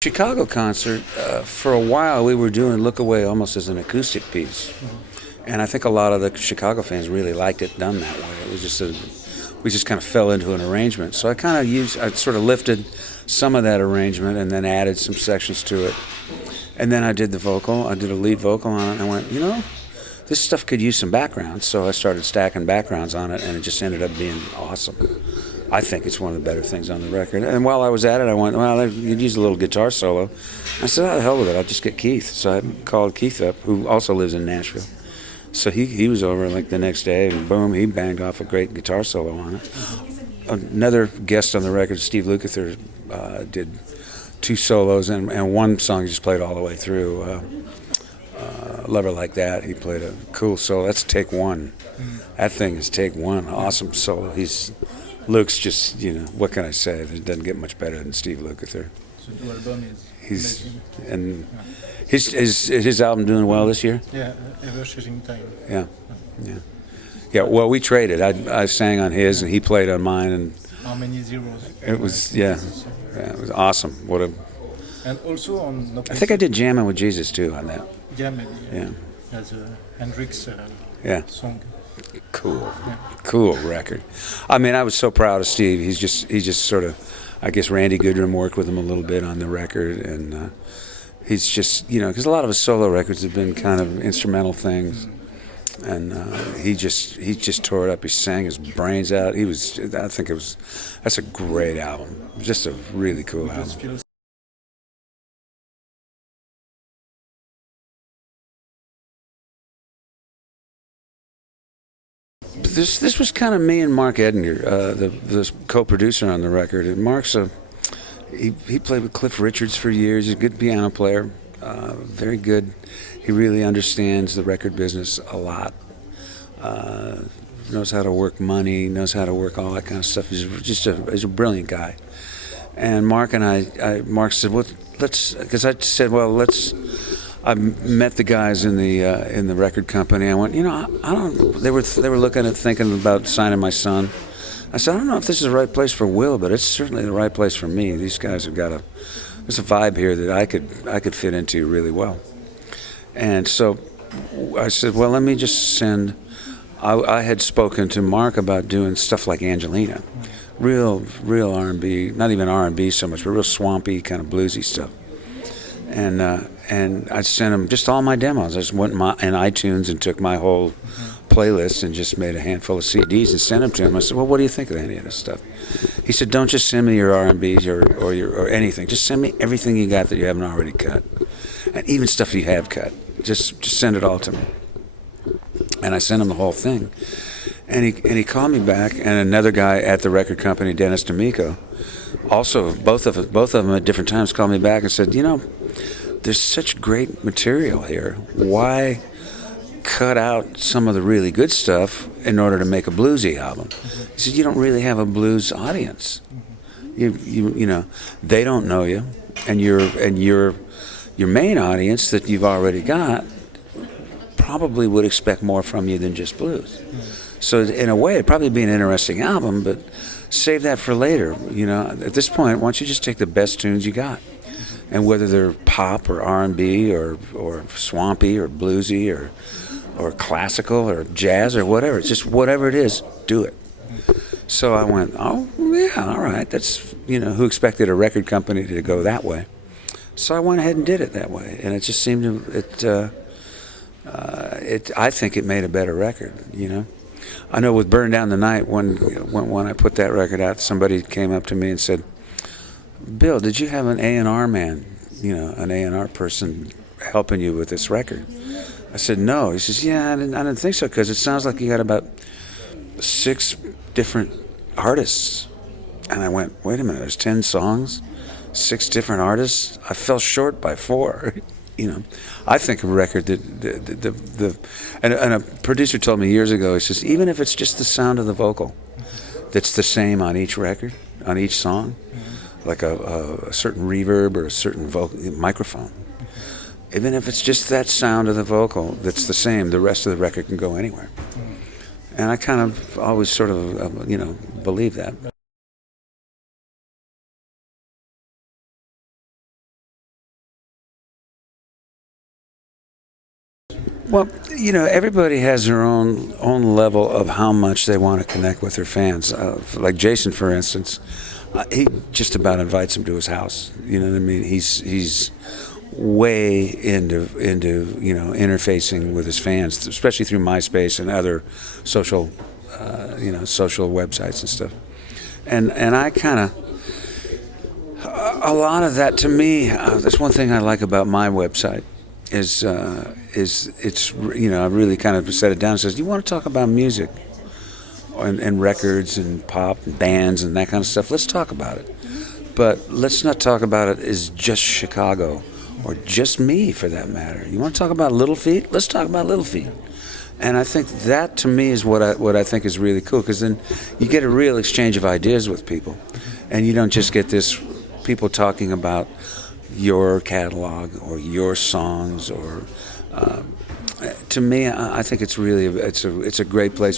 Chicago concert, for a while we were doing Look Away almost as an acoustic piece. And I think a lot of the Chicago fans really liked it done that way. It was just we just kind of fell into an arrangement. So I sort of lifted some of that arrangement and then added some sections to it. And then I did the vocal, I did a lead vocal on it, and I went, this stuff could use some backgrounds. So I started stacking backgrounds on it, and it just ended up being awesome. I think it's one of the better things on the record. And while I was at it, I went, well, you'd use a little guitar solo. I said, oh, the hell with it, I'll just get Keith. So I called Keith up, who also lives in Nashville. So he was over like the next day, and boom, he banged off a great guitar solo on it. Another guest on the record, Steve Lukather, did two solos, and one song he just played all the way through. Lover Like That, he played a cool solo. That's take one. That thing is take one. Awesome solo. Luke's just, what can I say? It doesn't get much better than Steve Lukather. So the album is amazing. And his album doing well this year? Yeah, Ever Changing Time. Yeah. Well, we traded. I sang on his, and he played on mine, and How Many Zeros? it was it was awesome. And also on No I think I did Jammin' with Jesus too on that. Yeah, maybe. Yeah. As a Hendrix song. Cool record. I mean, I was so proud of Steve. He just sort of, I guess Randy Goodrum worked with him a little bit on the record, and he's just, because a lot of his solo records have been kind of instrumental things, and he just tore it up. He sang his brains out. That's a great album. Just a really cool album. This was kind of me and Mark Edinger, the co-producer on the record. And Mark's he played with Cliff Richards for years. He's a good piano player, very good. He really understands the record business a lot. Knows how to work money, knows how to work all that kind of stuff. He's a brilliant guy. And Mark said, well, I met the guys in the record company. I went, I don't. They were thinking about signing my son. I said, I don't know if this is the right place for Will, but it's certainly the right place for me. These guys have there's a vibe here that I could fit into really well. And so I said, well, let me just send. I had spoken to Mark about doing stuff like Angelina, real R&B, not even R&B so much, but real swampy kind of bluesy stuff. And I sent him just all my demos. I just went in iTunes and took my whole playlist and just made a handful of CDs and sent them to him. I said, well, what do you think of any of this stuff? He said, don't just send me your R&Bs or anything. Just send me everything you got that you haven't already cut, and even stuff you have cut. Just send it all to me. And I sent him the whole thing. And he called me back, and another guy at the record company, Dennis D'Amico, also both of them at different times called me back and said, there's such great material here. Why cut out some of the really good stuff in order to make a bluesy album? He said, you don't really have a blues audience. They don't know you, and your main audience that you've already got probably would expect more from you than just blues. So in a way, it'd probably be an interesting album, but save that for later. At this point, why don't you just take the best tunes you got? And whether they're pop or R&B or swampy or bluesy or classical or jazz or whatever, it's just whatever it is, do it. So I went, oh yeah, all right. That's who expected a record company to go that way. So I went ahead and did it that way, and it just seemed to I think it made a better record. I know with Burn Down the Night, when I put that record out, somebody came up to me and said, Bill, did you have an A&R man, an A&R person helping you with this record? I said, no. He says, yeah, I didn't think so, because it sounds like you got about 6 different artists. And I went, wait a minute, there's 10 songs, 6 different artists? I fell short by 4. I think a record that and a producer told me years ago, he says, even if it's just the sound of the vocal that's the same on each record, on each song, like a certain reverb or a certain microphone. Even if it's just that sound of the vocal that's the same, the rest of the record can go anywhere. And I kind of always sort of, believe that. Well, everybody has their own level of how much they want to connect with their fans. Like Jason, for instance, he just about invites them to his house. You know what I mean? He's way into interfacing with his fans, especially through MySpace and other social social websites and stuff. And I kind of, a lot of that to me, that's one thing I like about my website is it's I really kind of set it down and says, do you want to talk about music and records and pop and bands and that kind of stuff? Let's talk about it. But let's not talk about it as just Chicago or just me, for that matter. You want to talk about Little Feat? Let's talk about Little Feat. And I think that, to me, is what I think is really cool, because then you get a real exchange of ideas with people, and you don't just get this people talking about your catalog or your songs or. To me, I think it's really it's a great place